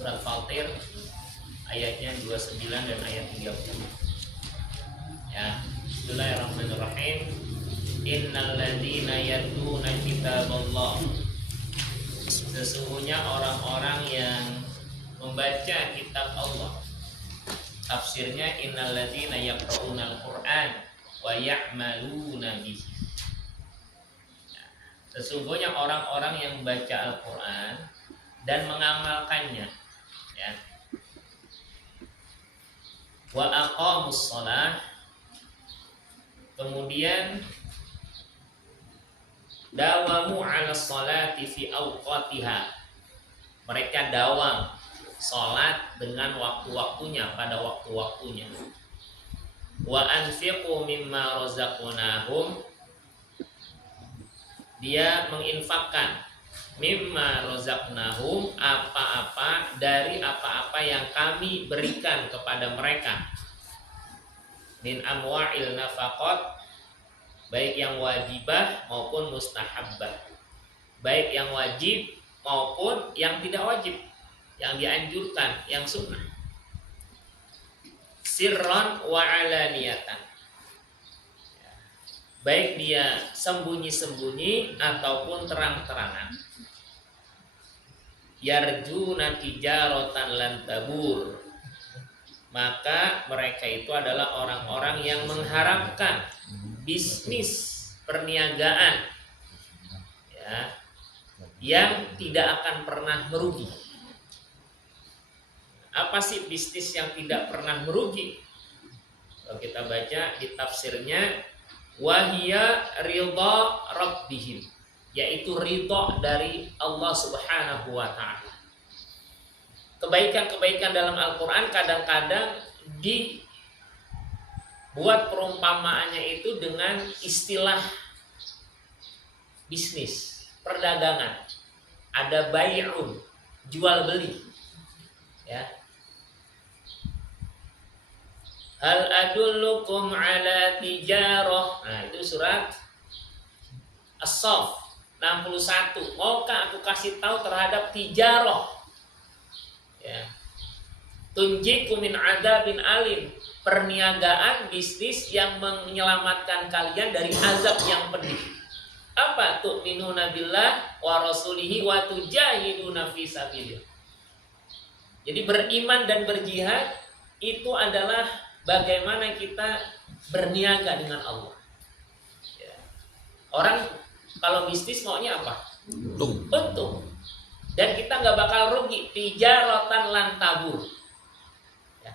surat Fatir ayatnya 29 dan ayat 30. Ya, Bismillahirrahmanirrahim. Innal ladzina yatluna kitaballah. Sesungguhnya orang-orang yang membaca kitab Allah. Tafsirnya innal ladzina yaqra'unal Qur'an wa ya'maluna bihi. Sesungguhnya orang-orang yang membaca Al-Qur'an dan mengamalkannya, ya. Wa aqamus shalah, kemudian dawamu 'ala sholati fi awqatiha. Mereka dawam salat dengan waktu-waktunya, pada waktu-waktunya. Wa anfiqu mimma razaqnahum, dia menginfakkan mimma razaqnahum, apa-apa dari apa-apa yang kami berikan kepada mereka, min amwa'il nafaqat, baik yang wajibah maupun mustahabbah, baik yang wajib maupun yang tidak wajib, yang dianjurkan, yang sunnah. Sirran wa alaniyatan, baik dia sembunyi-sembunyi ataupun terang-terangan. Yarjuna tijaratan lan tabur, maka mereka itu adalah orang-orang yang mengharapkan bisnis perniagaan, ya, yang tidak akan pernah merugi. Apa sih bisnis yang tidak pernah merugi? Kalau kita baca di tafsirnya, wahia ridha rabbihim, yaitu ridha dari Allah Subhanahu wa ta'ala. Kebaikan-kebaikan dalam Al-Quran kadang-kadang dibuat perumpamaannya itu dengan istilah bisnis, perdagangan. Ada bai'un, jual beli, ya. Hal adullukum ala tijarah. Nah, itu surat As-Saff 61. Maukah aku kasih tahu terhadap tijarah, ya, tunjiku min adzabin alim, perniagaan, bisnis yang menyelamatkan kalian dari azab yang pedih. Apa? Tu'minuna billah wa rasulihi wa tujahiduna fi sabilillah. Jadi beriman dan berjihad itu adalah bagaimana kita berniaga dengan Allah, ya. Orang kalau bisnis maunya apa? Untung. Dan kita nggak bakal rugi. Tijaratan lan tabur, ya.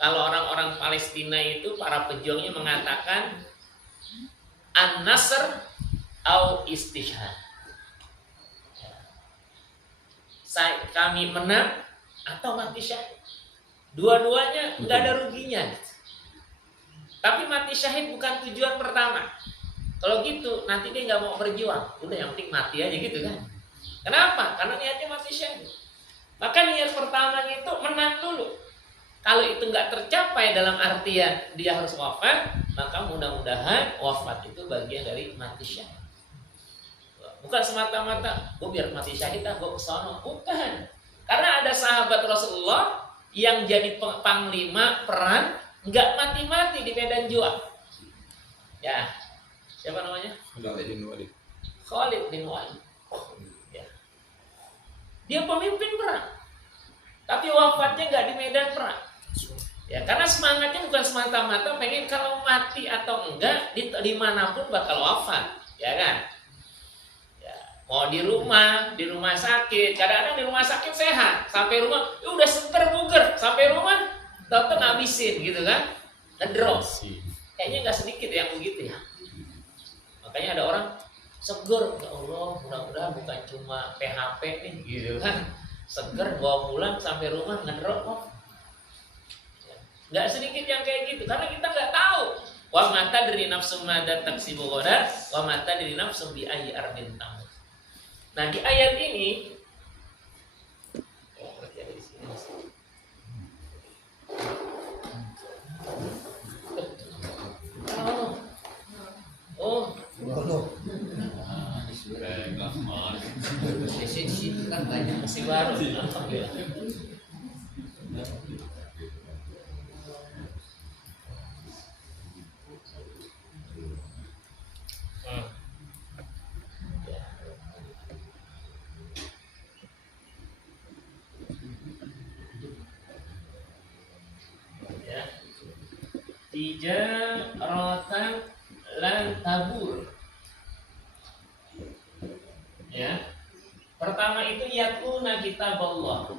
Kalau orang-orang Palestina itu, para pejuangnya mengatakan an-nasr au istishhad, ya. Kami menang atau mati syahid. Dua-duanya nggak ada ruginya. Tapi mati syahid bukan tujuan pertama. Kalau gitu nanti dia nggak mau berjuang. Udah, yang penting mati aja gitu kan. Kenapa? Karena niatnya mati syahid. Maka niat pertamanya itu menang dulu. Kalau itu nggak tercapai dalam artian dia harus wafat, maka mudah-mudahan wafat itu bagian dari mati syahid. Bukan semata-mata gue biar mati syahid gue kesono. Bukan. Karena ada sahabat Rasulullah yang jadi panglima perang, nggak mati-mati di medan juang, ya. Siapa namanya? Khalid bin Walid. Ya. Dia pemimpin perang, tapi wafatnya nggak di medan perang, ya. Karena semangatnya bukan semata-mata pengen kalau mati atau enggak dimanapun bakal wafat, ya kan? Mau di rumah sakit, kadang-kadang di rumah sakit sehat, sampai rumah udah seger buger, sampai rumah dokter ngabisin gitu kan, ngedrop. Kayaknya nggak sedikit yang begitu, ya. Makanya ada orang seger, ya Allah, mudah-mudahan bukan cuma PHP nih, gitu kan, seger bawa pulang sampai rumah ngedrop. Nggak sedikit yang kayak gitu, karena kita nggak tahu. Wa mata dari nafsu madat taksibu ghadan, wa mata dari nafsu bi ayyi ardin tamut. Nah, di ayat ini Banyak masih baru. Alhamdulillah. Tijaratan lan tabur. Ya. Pertama itu yatluna kitab Allah.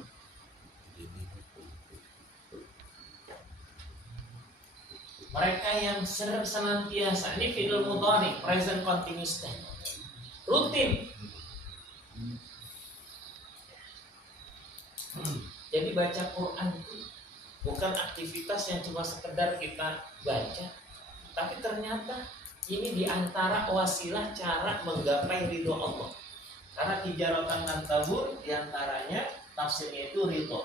Mereka yang senantiasa, ini fi'il mudhari, present continuous tense. Rutin. Jadi baca Quran itu bukan aktivitas yang cuma sekedar kita baca, tapi ternyata ini diantara wasilah cara menggapai ridho Allah. Karena tijaratan dan tabur diantaranya tafsirnya itu ridho.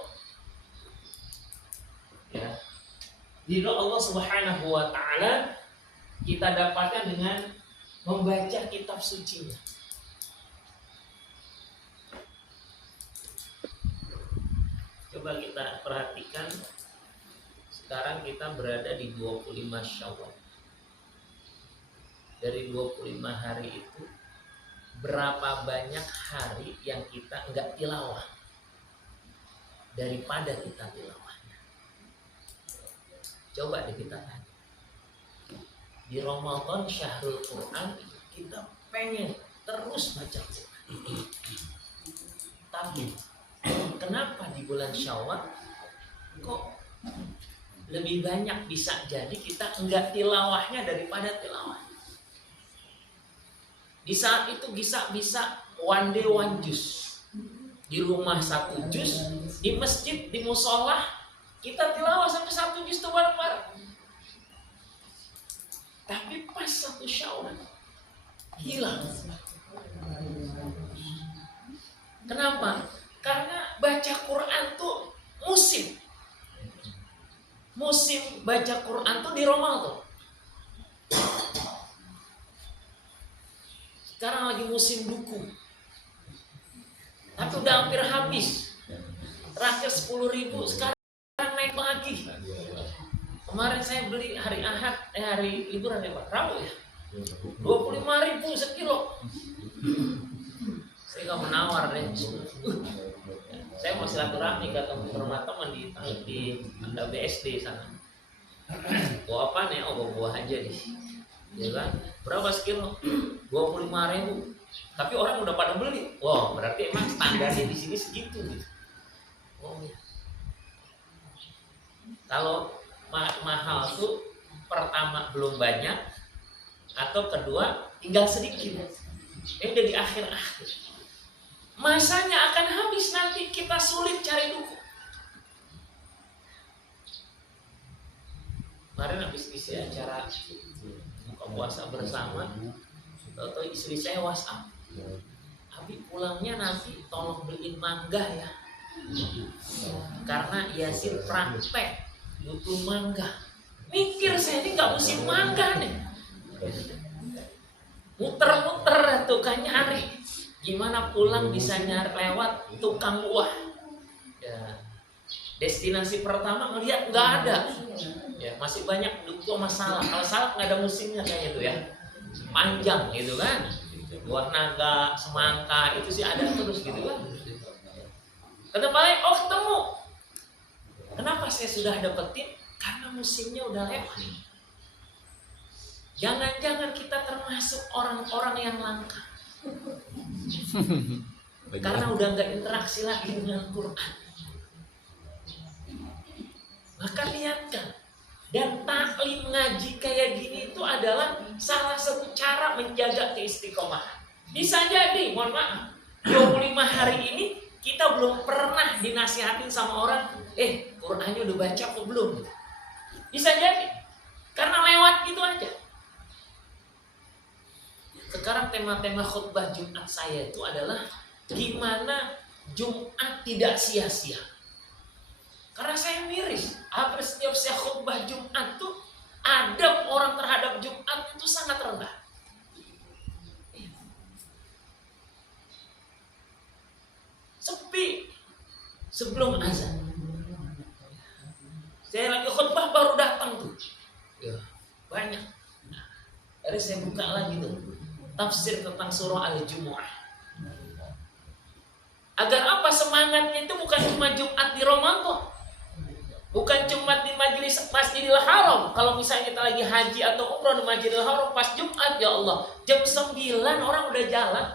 Ya, ridho Allah Subhanahu Wa Taala kita dapatkan dengan membaca kitab sucinya. Coba kita perhatikan. Sekarang kita berada di 25 Syawal. Dari 25 hari itu berapa banyak hari yang kita enggak tilawah daripada kita tilawahnya? Coba deh kita tanya. Di Ramadan Syahrul Quran kita pengen terus baca Quran. Tapi kenapa di bulan Syawal kok lebih banyak? Bisa jadi kita enggak tilawahnya daripada tilawah. Di saat itu bisa one day one juz. Di rumah 1 juz, di masjid, di musola kita tilawah sampai 1 juz itu bareng-bareng. Tapi pas 1 Syawal hilang. Kenapa? Karena baca Quran tuh musim. Musim baca Quran tuh di Ramadan. Sekarang lagi musim buku. Tapi udah hampir habis. Terakhir 10.000, sekarang naik lagi. Kemarin saya beli hari Ahad, hari liburan ya Pak, Rabu ya. 25.000 sekilo. Saya gak menawar deh. Saya mau silaturahmi ketemu rumah teman di BSD sana. Bawa apa nih? Oh, buah aja nih. Ya kan? Berapa sekilo? 25.000. Tapi orang udah pada beli. Wah, berarti emang standarnya di sini segitu gitu. Oh ya. Kalau mahal tuh pertama belum banyak, atau kedua tinggal sedikit. Ini udah di akhir-akhir. Masanya akan habis, nanti kita sulit cari buku. Kemarin habis isi acara buka puasa bersama, atau istri saya WhatsApp, Abi pulangnya nanti tolong beliin mangga ya, karena Yasin praktek butuh mangga. Mikir saya, ini nggak musim mangga nih, muter-muter tuh kan nyari gimana pulang bisa nyari lewat tukang buah ya. Destinasi pertama ngelihat nggak ada ya, masih banyak duku masalah. Kalau salak nggak ada musimnya kayaknya tuh ya, panjang gitu kan, buah naga, semangka itu sih ada terus gitu kan. Kata balik, oh ketemu. Kenapa saya sudah dapetin? Karena musimnya udah lewat. Jangan-jangan kita termasuk orang-orang yang langka. Karena udah nggak interaksi lagi dengan Quran. Maka lihatkan, dan taklim ngaji kayak gini itu adalah salah satu cara menjaga keistiqomahan. Bisa jadi, mohon maaf, 25 hari ini kita belum pernah dinasihatin sama orang, Qurannya udah baca kok belum? Bisa jadi, karena lewat gitu aja. Sekarang tema-tema khutbah Jumat saya itu adalah gimana Jumat tidak sia-sia. Karena saya miris, hampir setiap saya khutbah Jumat tuh adab orang terhadap Jumat itu sangat rendah. sepi sebelum azan. Saya lagi khutbah baru datang tuh. Ya, banyak. Nah, jadi saya buka lagi tuh tafsir tentang surah Al-Jumu'ah. Agar apa semangatnya itu bukan cuma Jumat di Ramadan. Bukan cuma di majelis Masjidil Haram. Kalau misalnya kita lagi haji atau umrah di Masjidil Haram pas Jumat, ya Allah, jam 9 orang udah jalan.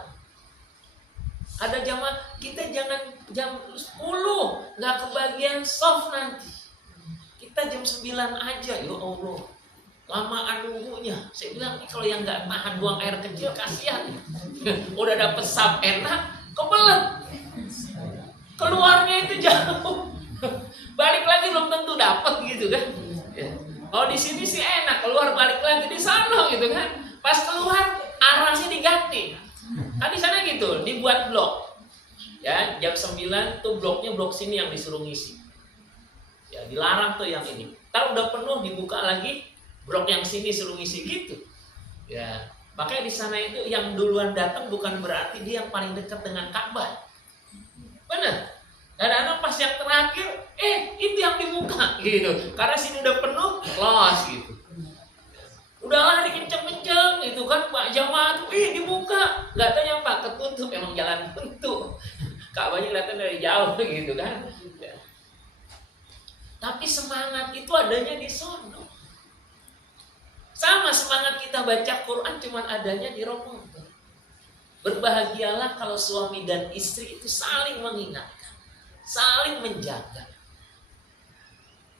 Ada jamaah, kita jangan jam 10, nggak kebagian soft nanti. Kita jam 9 aja, ya Allah. Lamaan nunggunya. Saya bilang, kalau yang nggak tahan buang air kecil, kasihan. Udah dapet sap enak, kebelet. Keluarnya itu jauh. Balik lagi belum tentu dapat gitu kan. Oh di sini sih enak, keluar balik lagi di sana gitu kan. Pas keluar arahnya diganti. Kan di sana gitu, dibuat blok. Ya, jam 9 tuh bloknya blok sini yang disuruh ngisi. Ya, dilarang tuh yang ini. Ntar udah penuh dibuka lagi, blok yang sini suruh ngisi gitu. Ya, makanya di sana itu yang duluan datang bukan berarti dia yang paling dekat dengan Ka'bah. Benar. Kadang-kadang pas yang terakhir, itu yang dibuka gitu. Karena sini udah penuh, los gitu. Udah lari kenceng-kenceng gitu kan, Pak jamaah tuh, dibuka. Gak tahu yang Pak ketutup, emang jalan buntu. Ka'bahnya kelihatan dari jauh gitu kan. Ya. Tapi semangat itu adanya di sono. Sama semangat kita baca Quran cuman adanya di Ramadan. Berbahagialah kalau suami dan istri itu saling mengingatkan, saling menjaga.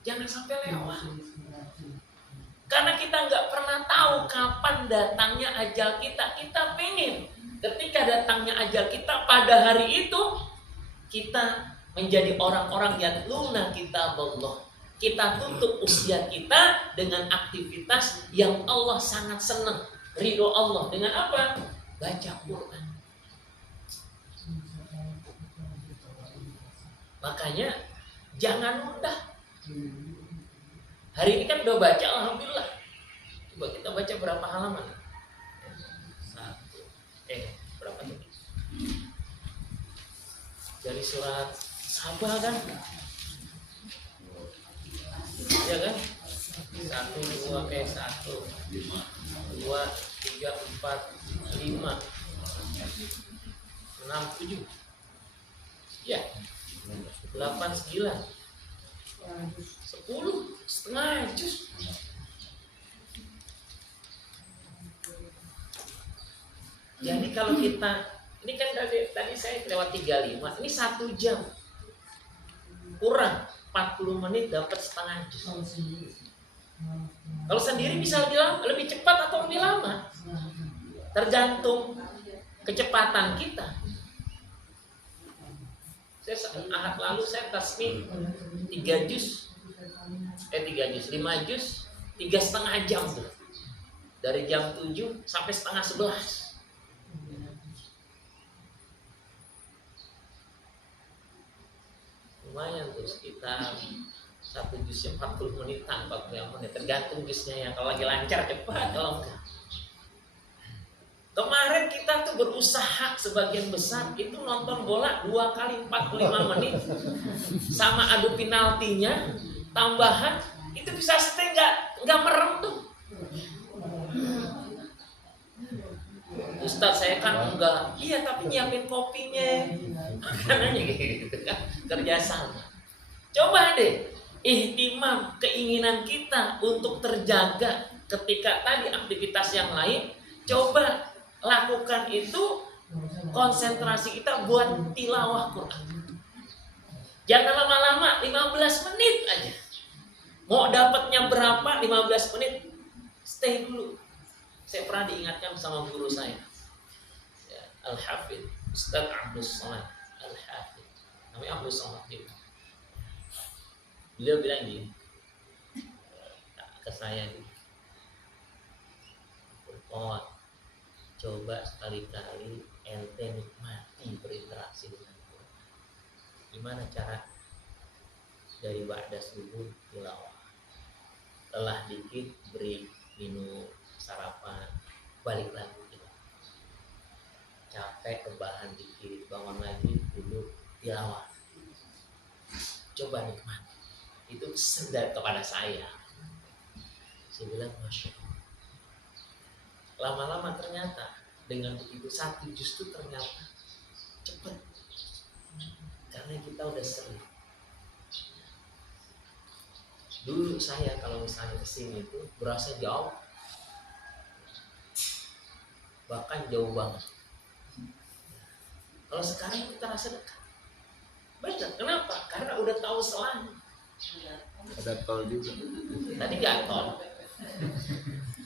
Jangan sampai lewat. Karena kita nggak pernah tahu kapan datangnya ajal kita. Kita pengen ketika datangnya ajal kita pada hari itu kita menjadi orang-orang yang luna kitab Allah. Kita tutup usia kita dengan aktivitas yang Allah sangat senang, ridho Allah. Dengan apa? Baca Quran. Makanya jangan mudah. Hari ini kan udah baca, alhamdulillah. Coba kita baca berapa halaman? Berapa tuh? Dari surat Sabah kan? Ya kan? 1, 2, 1, 2, 3, 4, 5, 6, 7. Ya, 8, 9, 10, setengah juz. Jadi kalau kita, ini kan tadi saya lewat 35, ini 1 jam kurang 40 menit dapat setengah juz. Kalau sendiri bisa lebih cepat atau lebih lama, tergantung kecepatan kita. Ahad lalu saya tasbih 3 juz, 5 juz, 3,5 jam tuh. Dari jam 7 sampai setengah 11. Lumayan tuh, sekitar 1 juznya 40 menitan, 40 menit, tergantung juznya ya. Kalau lagi lancar cepat, kalau enggak. Kemarin kita tuh berusaha sebagian besar itu nonton bola 2 kali 45 menit sama adu penaltinya tambahan itu bisa stay nggak merem tuh. Ustadz saya kan enggak, iya tapi nyiapin kopinya, makanannya gitu kan, kerjasama. Coba deh, ihtimam keinginan kita untuk terjaga ketika tadi aktivitas yang lain, coba lakukan itu, konsentrasi kita buat tilawah Quran. Jangan lama-lama, 15 menit aja. Mau dapatnya berapa, 15 menit, stay dulu. Saya pernah diingatkan sama guru saya, ya, Al-Hafidh Ustaz Abdus Somad Al-Hafidh, namanya Abdus Somad. Beliau bilang gini ke saya, coba sekali-kali ente nikmati berinteraksi dengan Quran. Gimana cara? Dari ba'da subuh tilawah, lelah dikit beri minum sarapan, balik lagi tilawah. Capek rebahan dikit, bangun lagi duduk tilawah. Coba nikmati. Itu sedar kepada saya. Saya bilang Masya Allah. Lama-lama ternyata dengan begitu satu justru ternyata cepat. Karena kita udah sering. Dulu saya kalau misalnya kesini itu berasa jauh. Bahkan jauh banget. Kalau sekarang kita rasa dekat. Benar, kenapa? Karena udah tahu selanya. Ada tol juga. Tadi nggak tol.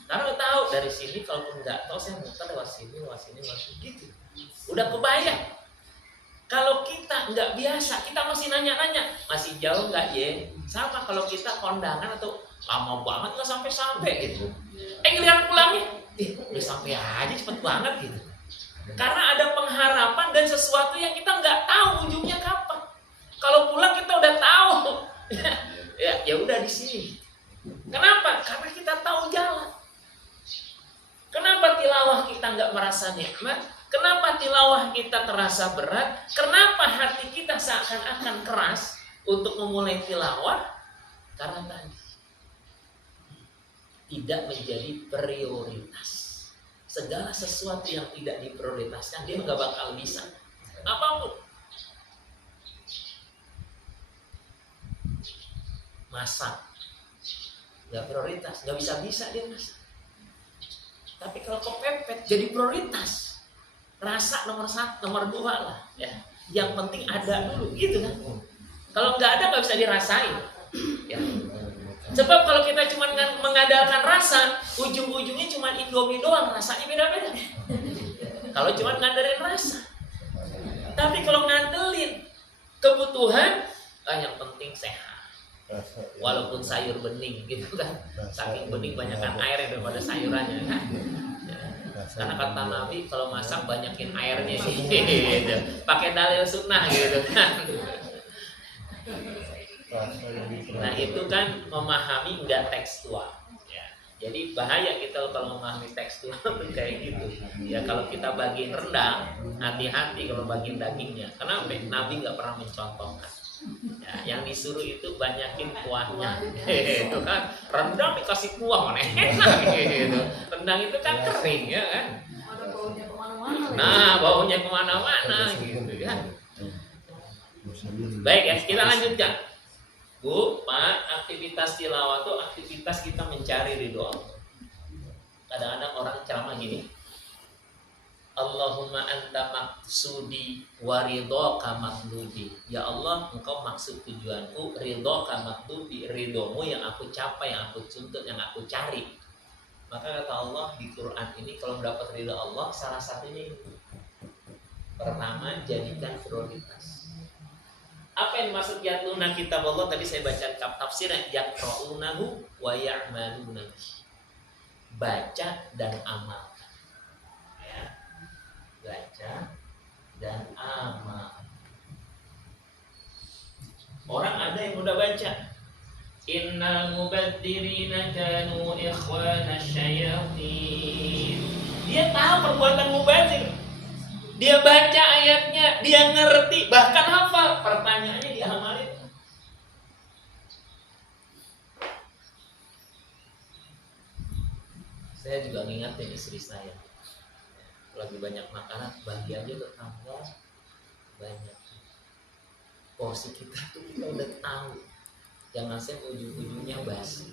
Karena udah tahu dari sini, kalaupun nggak tahu saya muter lewat sini gitu. Udah kebayang. Kalau kita nggak biasa, kita masih nanya-nanya, masih jauh nggak ya? Sama kalau kita kondangan atau lama banget nggak sampai-sampai gitu. Ngeliat pulangnya, udah sampai aja cepet banget gitu. Karena ada pengharapan dan sesuatu yang kita nggak tahu ujungnya kapan. Kalau pulang kita udah tahu, ya udah di sini. Kenapa? Karena kita tahu jalan. Kenapa tilawah kita nggak merasa nikmat? Kenapa tilawah kita terasa berat? Kenapa hati kita seakan-akan keras untuk memulai tilawah? Karena tadi tidak menjadi prioritas. Segala sesuatu yang tidak diprioritaskan dia nggak bakal bisa. Apapun. Masak nggak prioritas, nggak bisa dia masak. Tapi kalau kepepet jadi prioritas. Rasa nomor 1, nomor 2 lah ya. Yang penting ada dulu gitu kan. Kalau nggak ada nggak bisa dirasain ya. Sebab kalau kita cuma mengandalkan rasa, ujung-ujungnya cuma Indomie doang, rasanya beda-beda. Kalau cuma ngandelin rasa. Tapi kalau ngandelin kebutuhan, yang penting sehat. Walaupun sayur bening gitu kan. Saking bening banyakkan air daripada sayurannya kan. Karena kata Nabi kalau masak banyakin airnya gitu. Pakai dalil sunnah gitu kan. Nah itu kan memahami nggak tekstual ya. Jadi bahaya kita kalau memahami tekstual kayak gitu ya. Kalau kita bagiin rendang, hati-hati kalau bagiin dagingnya. Kenapa? Nabi nggak pernah mencontohkan ya, yang disuruh itu banyakin kuahnya itu kan. Rendang dikasih kuah mana enak gitu. Rendang itu kan kering ya kan. Nah baunya kemana-mana gitu ya. Baik ya, kita lanjutkan. Bu, Pak, aktivitas tilawah itu aktivitas kita mencari ridho Allah. Kadang-kadang orang ceramah gini, Allahumma anta maksudi wa ridhoka matlubi. Ya Allah, engkau maksud tujuanku, ridhoka matlubi, ridhomu yang aku capai, yang aku tuntut, yang aku cari. Maka kata Allah di Quran ini, kalau mendapat ridho Allah, salah satunya itu. Pertama, jadikan prioritas. Apa yang dimaksud yatluna kitab Allah? Tadi saya baca tafsirnya, yaqra'unahu wa ya'maluna. Baca dan amal. Ya. Baca dan amal. Orang ada yang udah baca, innal mubadzirina kanu ikhwana syayatin. Dia tahu perbuatan mubadzir. Dia baca ayatnya, dia ngerti, bahkan hafal. Pertanyaannya diamalin. Saya juga ngingetin istri saya. Lagi banyak makanan, bagi aja ke tangga. Banyak. Porsi kita tuh kita udah tahu. Jangan sampai ujung-ujungnya basi.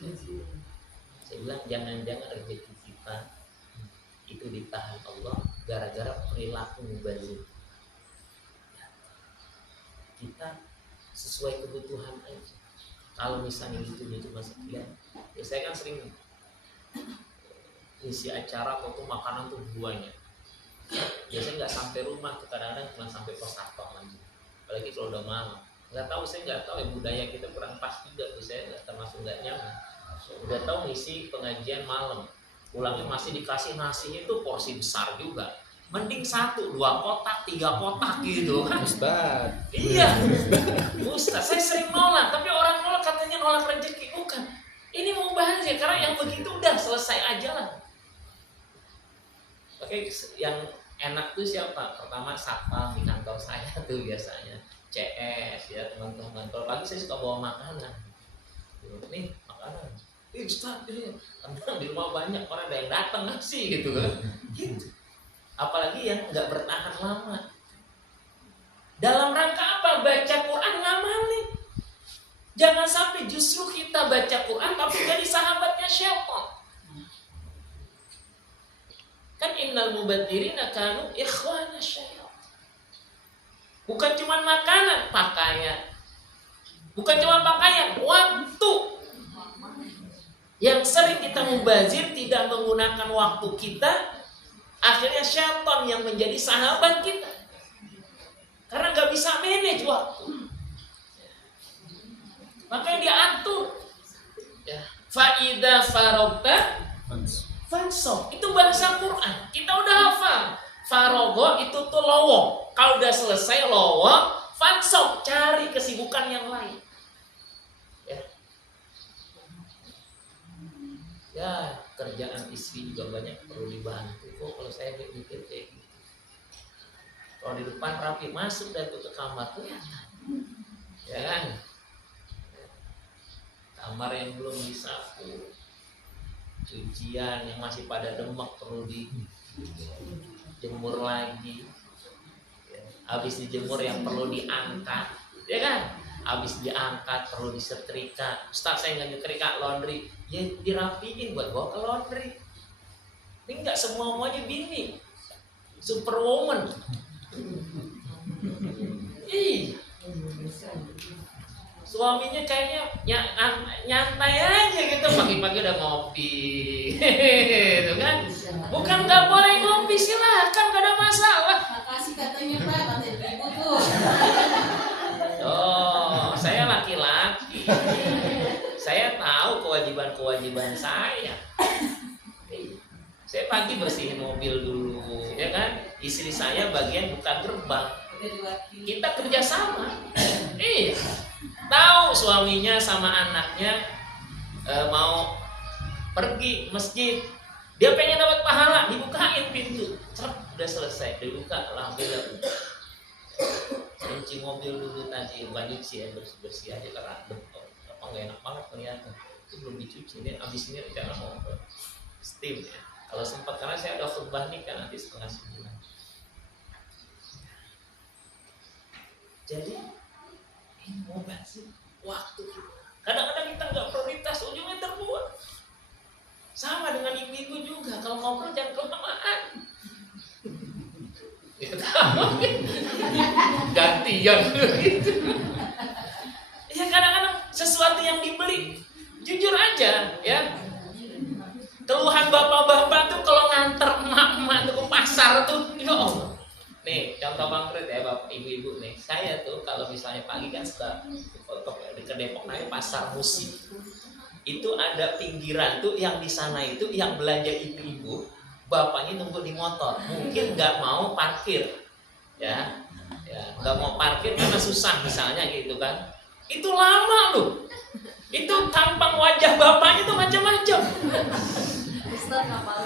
Saya bilang jangan-jangan rezeki kita itu ditahan Allah gara-gara perilaku mubazir. Kita sesuai kebutuhan aja. Kalau misalnya gitu dia cuma sekian, ya saya kan sering isi acara atau makanan tuh banyak. Biasanya nggak sampai rumah, kadang-kadang cuma sampai pos satpam aja. Apalagi kalau udah malam. Nggak tahu, saya nggak tahu ya budaya kita kurang pas juga tuh, saya nggak termasuk nggak nyaman. Udah tahu ngisi pengajian malam, pulangnya masih dikasih nasinya itu porsi besar juga. Mending 1, 2 kotak, 3 kotak gitu kan. Ustaz. Iya. Ustaz, saya sering nolak, tapi orang nolak katanya nolak rezeki. Bukan. Ini mau bahas ya, karena yang begitu udah selesai aja lah. Oke, yang enak tuh siapa? Pertama satpam di kantor saya tuh biasanya. CS ya teman-teman. Kalau pagi saya suka bawa makanan. Nih makanan. Ustaz ini tenang di rumah banyak orang ada yang datang ngasih gitu kan. Gitu. Apalagi yang nggak bertahan lama. Dalam rangka apa? Baca Quran ngamalin. Jangan sampai justru kita baca Quran tapi jadi sahabatnya syaitan. Kan innal mubadzirina kanu ikhwana syaitan. Bukan cuma makanan, pakaian. Bukan cuma pakaian, waktu. Yang sering kita mubazir tidak menggunakan waktu kita, akhirnya syaitan yang menjadi sahabat kita. Karena gak bisa manage waktu. Makanya dia atur. Ya. Fa'idha farogta fansok. Itu bahasa Quran. Kita udah hafal. Farogo itu tuh lowo. Kalau udah selesai lowo, fansok, cari kesibukan yang lain. Ya, kerjaan istri juga banyak perlu dibantu. Kok kalau saya mikir kayak gitu. Kalau di depan rapi masuk dan tuh ke kamar kelihatan. Ya kan? Kamar yang belum disapu, cucian yang masih pada demek perlu dijemur lagi. Habis dijemur yang perlu diangkat, ya kan? Habis diangkat perlu disetrika. Ustaz saya nggak nyetrika laundry, ya dirapiin buat bawa ke laundry. Ini nggak semuanya bini, superwoman. Ih, suaminya kayaknya nyantai aja gitu, pagi-pagi udah ngopi, gitu kan? Bukan nggak boleh ngopi, silakan, nggak ada masalah. Makasih katanya Pak, nanti ibu tuh. Oh, saya laki-laki. Saya tahu kewajiban-kewajiban saya. Saya pagi bersihin mobil dulu, ya kan? Istri saya bagian buka gerbang. Kita kerjasama. Iya. Tahu suaminya sama anaknya mau pergi masjid. Dia pengen dapat pahala, dibukain pintu. Cerep, udah selesai, dibuka, alhamdulillah. Cuci mobil dulu tadi, bukan cuci ya, bersih-bersih aja karena apa nggak enak banget kelihatan. Itu belum dicuci, ini abis ini rencana mau steam ya. Kalau sempat, karena saya ada khutbah nih kan nanti 8:30. Jadi ini mau sih waktu. Kadang-kadang kita nggak prioritas, ujungnya terbuat. Sama dengan ibu-ibu juga, kalau ngobrol jangan kelamaan. Gantian gitu. Ya kadang-kadang sesuatu yang dibeli, jujur aja ya. Keluhan bapak-bapak tuh kalau nganter emak-emak tuh ke pasar tuh, ya Allah. Nih contoh konkret ya bapak ibu-ibu nih. Saya tuh kalau misalnya pagi kan suka ke Depok naik pasar Musi. Itu ada pinggiran tuh yang di sana itu yang belanja ibu-ibu, bapaknya nunggu di motor, mungkin nggak mau parkir, ya nggak mau parkir karena susah misalnya gitu kan. Itu lama loh. Itu tampang wajah bapaknya tuh macam-macam.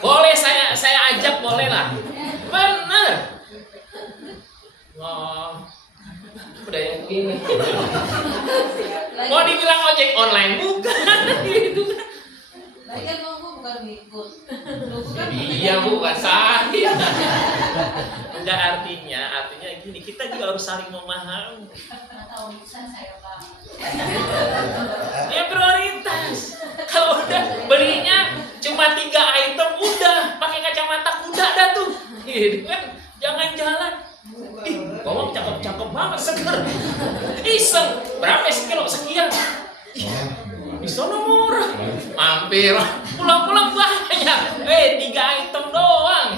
Boleh saya ajak, boleh lah. Bener. Oh, udah yang begini. Mau dibilang ojek online bukan gitu kan? Lagi kan nunggu bukan ngikut. Iya bukan saya. Enggak, artinya gini, kita juga harus saling memahami. Atau bisa saya Pak. Ya prioritas. Kalau udah belinya cuma 3 item udah pakai kacamata kuda dah tuh. Gitu kan? Jangan jalan. Ih, bawang cakep-cakep banget, seger. Iseng, berapa sekilo? Sekian. Di sana murah. Mampir. Pulang-pulang banyak. 3 item doang.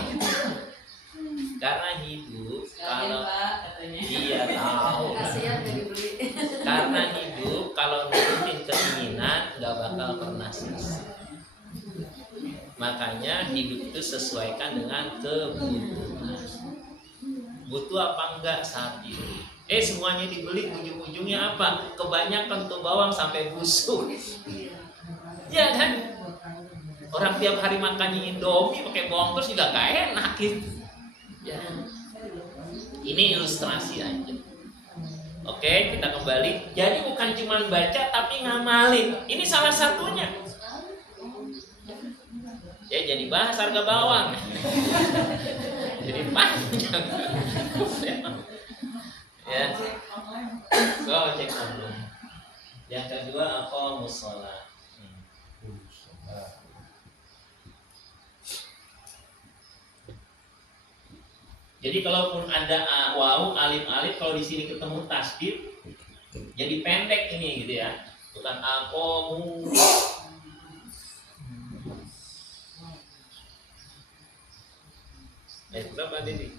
Karena hidup kalau iya tahu. Kasihan jadi beli. Karena hidup kalau nurutin keinginan nggak bakal pernah selesai. Makanya hidup itu sesuaikan dengan kebutuhan. Butuh apa enggak saat ini? Semuanya dibeli, ujung-ujungnya apa? Kebanyakan tuh bawang sampai busuk. Ya kan? Orang tiap hari makannya Indomie pakai bawang terus juga gak enak gitu. Ya. Ini ilustrasi aja. Oke, kita kembali. Jadi bukan cuma baca tapi ngamalin. Ini salah satunya. Ya, jadi bahas harga bawang. Jadi panjang. Ya. So, cek online. Yang kedua aqamus shalah. Jadi kalaupun ada wawu alif kalau di sini ketemu tasdid jadi pendek ini gitu ya. Bukan aqamu. Berapa tadi?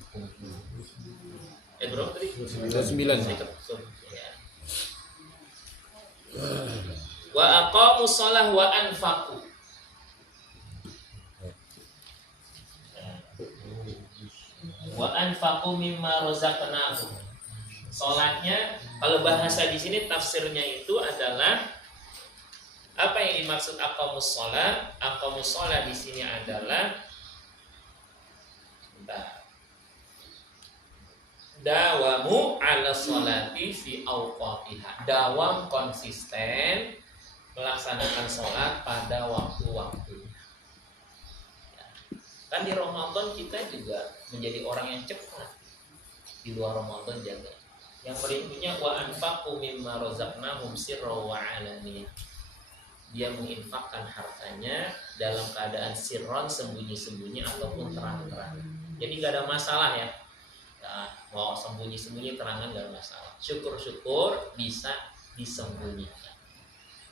Berapa tadi? 99. Ya. Wa aqamus shalah wa anfaqu. Wa anfaqu mimma razaqnahum. Salatnya kalau bahasa di sini tafsirnya itu adalah apa yang dimaksud aqamus shalah? Aqamus shalah di sini adalah dawamu ala sholati fi awqatiha. Dawam konsisten melaksanakan sholat pada waktu-waktunya. Kan di Ramadan kita juga menjadi orang yang cepat. Di luar Ramadan jaga. Yang berikutnya wa anfaqu mimma razaqnahum sirra wa alaniyah. Dia menginfakkan hartanya dalam keadaan sirron, sembunyi-sembunyi ataupun terang-terang. Jadi nggak ada masalah ya. Nah, mau sembunyi-sembunyi terangan nggak ada masalah. Syukur-syukur bisa disembunyikan.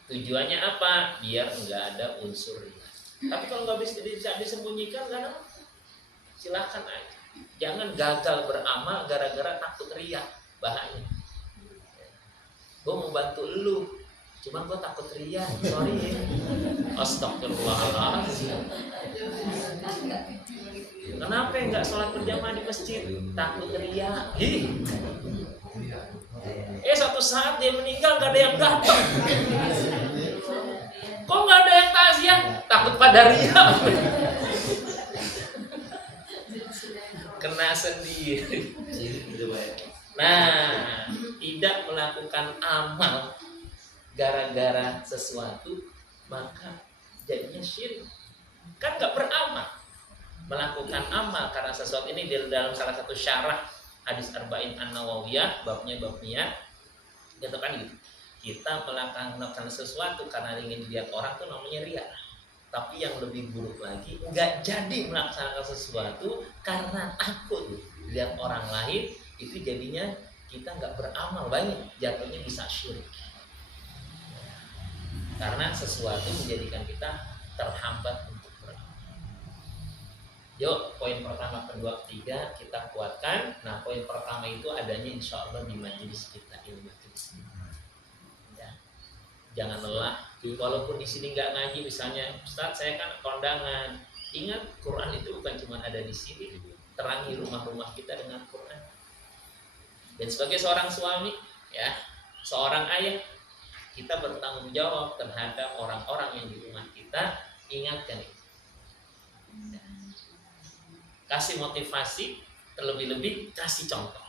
Tujuannya apa? Biar nggak ada unsur riya. Tapi kalau nggak bisa disembunyikan nggak ada masalah. Silahkan aja. Jangan gagal beramal gara-gara takut riya. Bahaya. Gue mau bantu lu, cuman gue takut riya. Sorry ya. Astagfirullahaladzim. Kenapa enggak sholat berjamaah di masjid? Takut riya. Suatu saat dia meninggal gak ada yang datang. Kok gak ada yang takziah? Takut pada riya. Kena sendiri. Nah, tidak melakukan amal gara-gara sesuatu maka jadinya syirik. Kan gak beramal. Melakukan amal karena sesuatu ini dalam salah satu syarah hadis Arba'in An-Nawawiyah babnya bab niat gitu kan gitu. Kita melakukan sesuatu karena ingin dilihat orang tuh namanya riya. Tapi yang lebih buruk lagi nggak jadi melaksanakan sesuatu karena takut dilihat orang lain, itu jadinya kita nggak beramal banyak, jatuhnya bisa syirik. Karena sesuatu menjadikan kita terhambat untuk beramal. Yuk, poin pertama, kedua, ketiga kita kuatkan. Nah, poin pertama itu adanya insya Allah di majelis kita, ilmu majelis. Ya. Jangan lelah. Walaupun di sini nggak ngaji, misalnya, Ustaz saya kan kondangan. Ingat, Quran itu bukan cuma ada di sini. Terangi rumah-rumah kita dengan Quran. Dan sebagai seorang suami, ya, seorang ayah, kita bertanggung jawab terhadap orang-orang yang di rumah kita. Ingatkan itu. Ya. Kasih motivasi, terlebih-lebih kasih contoh.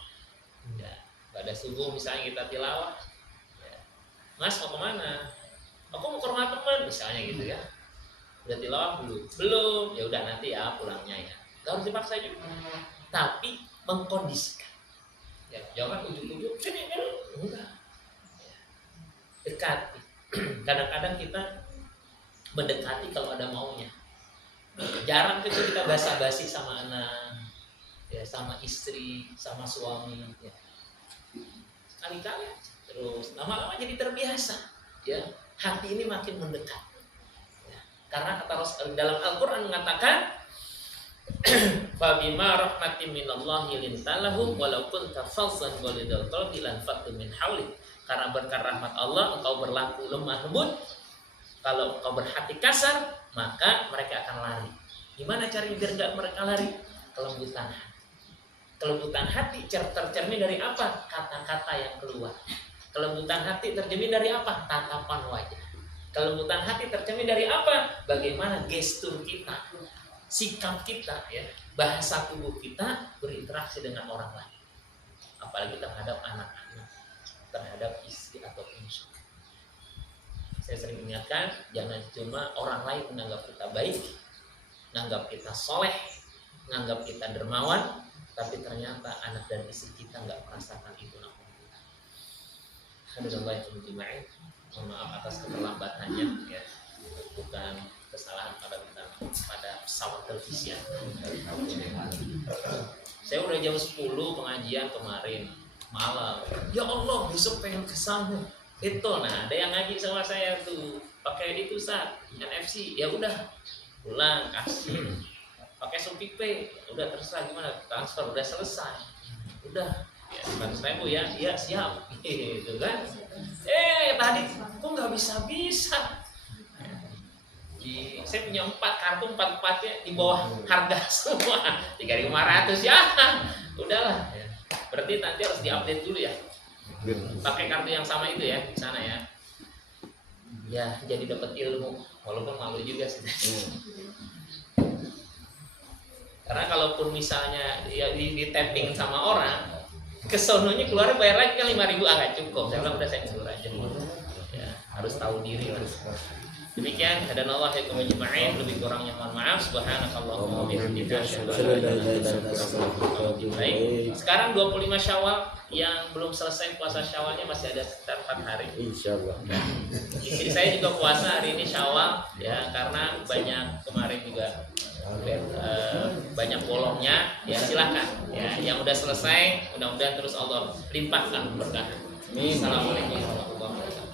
Ya, pada subuh misalnya kita tilawah, ya. Mas mau kemana? Aku mau ke rumah teman misalnya gitu ya. Udah tilawah belum? Ya udah nanti ya pulangnya ya. Gak harus dipaksa juga. Tapi mengkondisikan. Ya, jangan ujuk-ujuk sini enggak. Ya. Dekati. Kadang-kadang kita mendekati kalau ada maunya. Jarang itu kita basa-basi sama anak, ya, sama istri, sama suami, ya. Sekali-kali terus lama-lama jadi terbiasa, ya. Hati ini makin mendekat, ya. Karena kata Rasul dalam Al-Quran mengatakan, "Fabima rahmatin minallahi lintalahum walau kunta fadhlan ghalidal qalbi lanfaddu min hawlik." Karena berkat rahmat Allah engkau berlaku lemah lembut. Kalau engkau berhati kasar, maka mereka akan lari. Gimana caranya biar enggak mereka lari? Kelembutan hati. Kelembutan hati tercermin dari apa? Kata-kata yang keluar. Kelembutan hati tercermin dari apa? Tatapan wajah. Kelembutan hati tercermin dari apa? Bagaimana gestur kita, sikap kita, ya, bahasa tubuh kita berinteraksi dengan orang lain. Apalagi terhadap anak-anak. terhadap istri ataupun suami. Saya sering ingatkan, jangan cuma orang lain menganggap kita baik, menganggap kita soleh, menganggap kita dermawan, tapi ternyata anak dan istri kita nggak merasakan itu. Alhamdulillah, mohon maaf atas keterlambatannya, ya. Bukan kesalahan pada pesawat televisi. Saya udah jam 10 pengajian kemarin malam. Ya Allah, besok pengen ke sana. Itu, nah ada yang ngaji sama saya tuh, pakai itu saat NFC. Ya udah, pulang kasih. Pakai Shopee Pay, udah terserah gimana, transfer udah selesai. Udah, ya 100.000 ya, iya siap. Gitu kan. Tadi kok nggak bisa. Saya punya 4 kartu, 4-4-nya di bawah harga semua 3.500 ya. Udahlah. Berarti nanti harus diupdate dulu ya. Pakai kartu yang sama itu ya di sana ya. Ya jadi dapat ilmu, walaupun malu juga sih. Karena kalaupun misalnya ya di tapping sama orang, kesononya keluarnya bayar lagi kan 5.000 nggak cukup. Saya bilang udah saya mundur aja. Ya, harus tahu diri lah. Demikian, hadanallahu wa ijma'in, lebih kurangnya mohon maaf. Subhanakallahumma wa bihamdika asyhadu an la ilaha illa anta astaghfiruka wa atubu ilaik. Sekarang 25 Syawal, yang belum selesai puasa Syawalnya masih ada sekitar 4 hari. Insyaallah. Istri saya juga puasa hari ini Syawal ya, karena banyak kemarin juga banyak bolongnya. Ya silakan. Ya, yang udah selesai, mudah-mudahan terus Allah limpahkan berkah. Assalamualaikum warahmatullahi wabarakatuh.